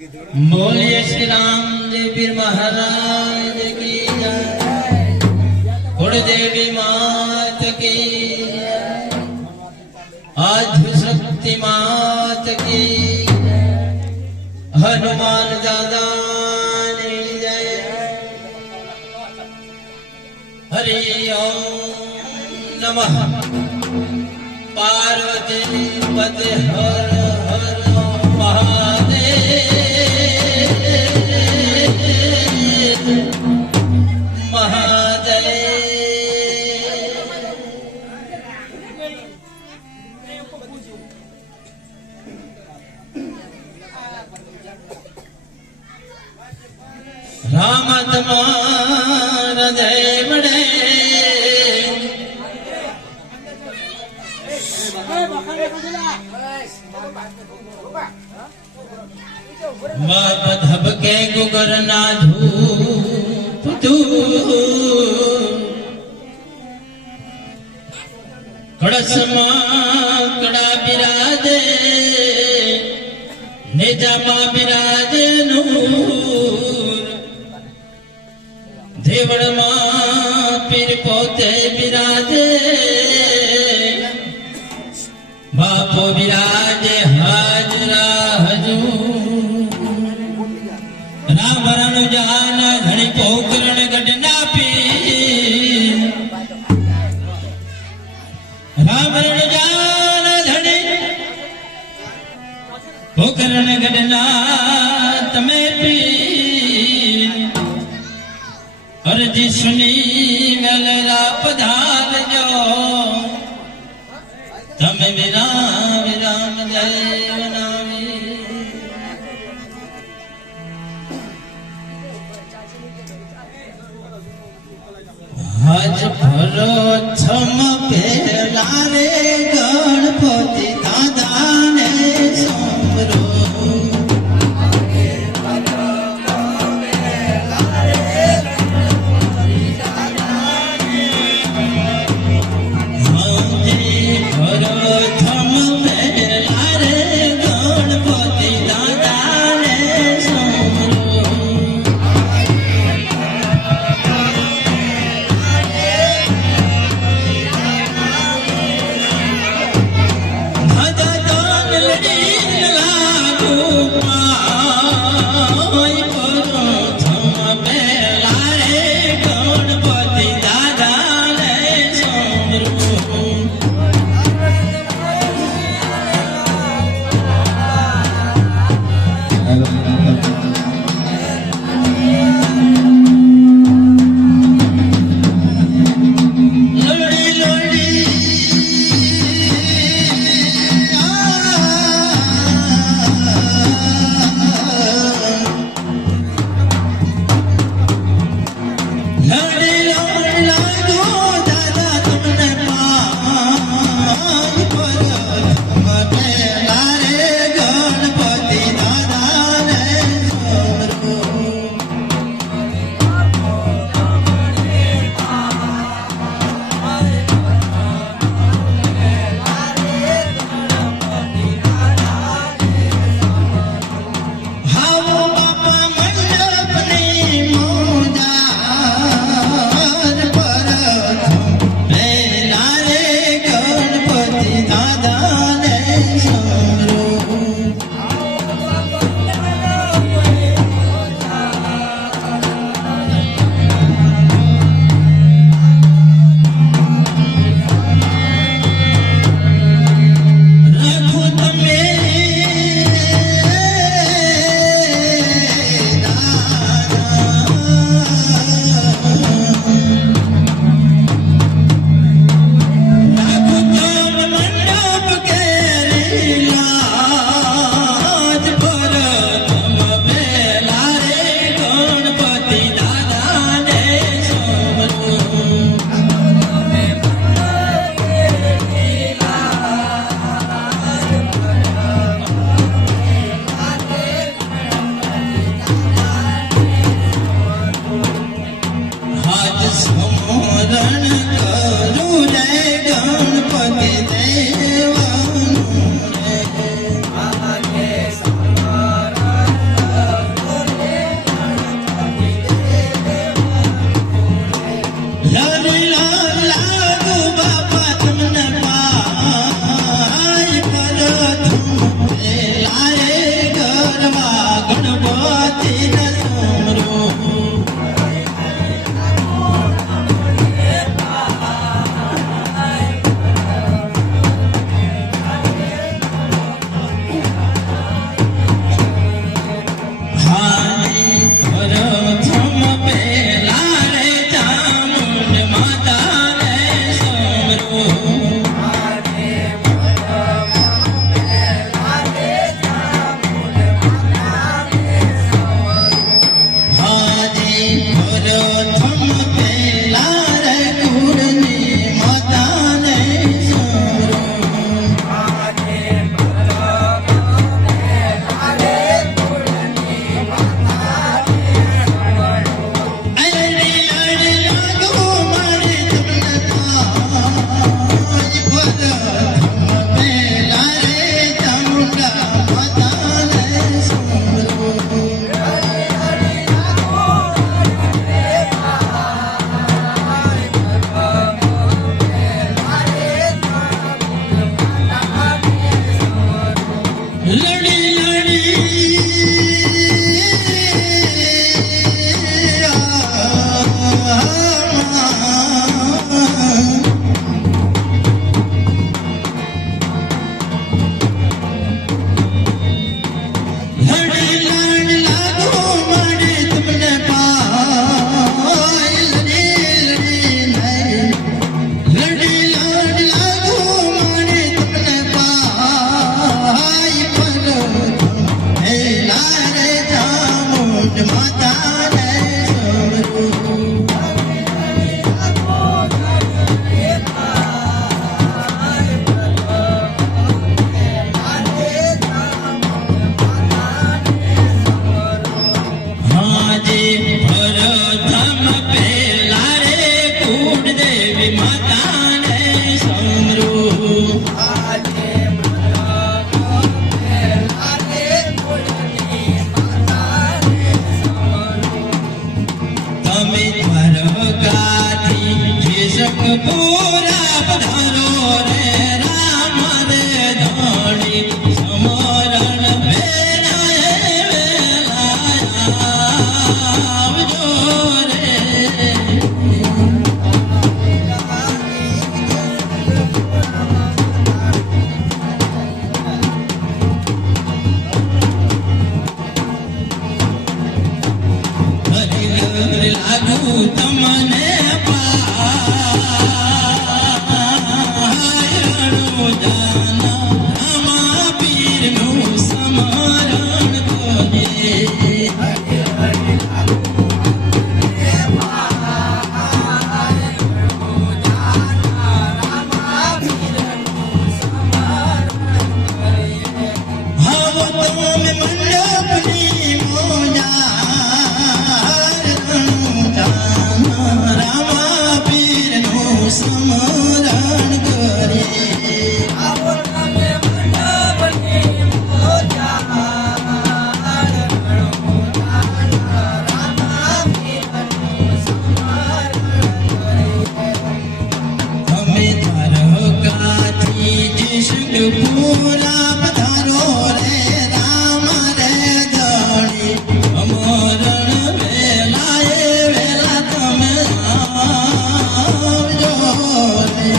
बोलिए श्री राम देव महाराज की जय, कुलदेवी मात की जय, आद्य शक्ति मात की जय, हनुमान दादा की जय। हरि ओम नमः पार्वती पते हर हर महादेव महादेव। राम तुम्हारा जय बड़े बाप धबके गुगर ना धूप तू कड़स कड़ा बिराजे नेजा बिराजे नूर देवड़ पीर पोते बिराजे बापो विराजे हाजरा हजूर राम रणु जान घणी पोकरण गडना पी राम रणु जान धणी पोकरण गडना तमे पी अर्जी सुनी गलरा पधार जो तमे विराम विराम जय नामी। आज भरो छम पेला रे गणपति दादा ने समरो પૂરા પધારો રે રામ રે ધણી અમરણ વેલાએ વેલા તમે આવજો રે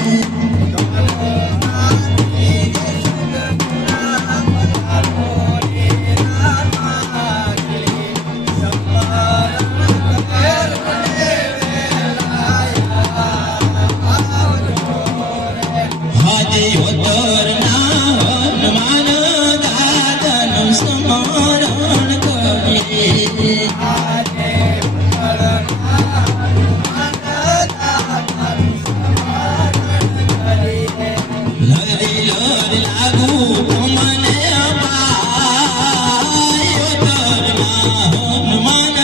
હાજી ઉતરના હનુમાન દાદાનું સ્મરણ કરીએ લરી લરી લાગુ તમને અપાય ઉતરના હનુમાન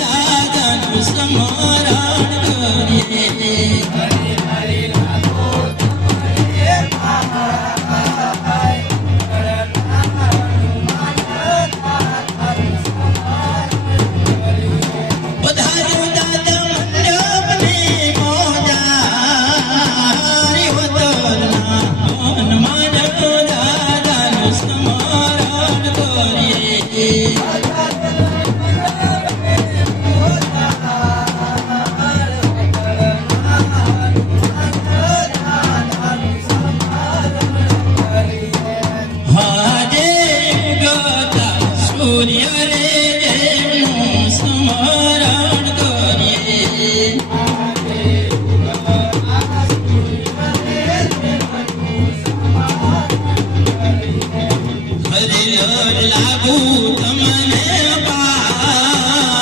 દાદાનું સ્મરણ કરીએ પધાર્યું દાદા મંડપની મોજારી ઉતરના હનુમાન દાદાનું સ્મરણ કરીએ હાજે ઉગતા સૂર્ય રે દેવનું સ્મરણ કરીએ હરિહર લાગુ તમને અપાય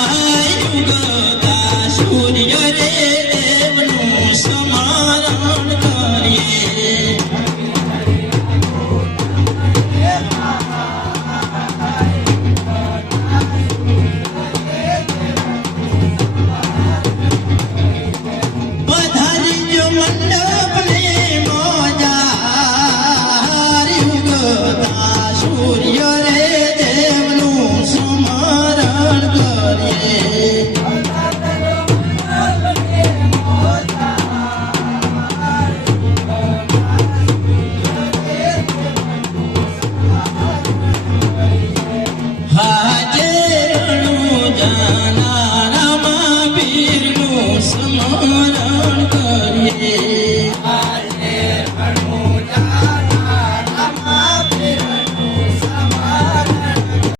ઉગતા સૂર્ય રે દેવનું સ્મરણ કરીએ પધારીજો મંડપની મોજારી ઉગતા સૂર્ય રે દેવનું સ્મરણ કરીએ હાજે રણુ જાના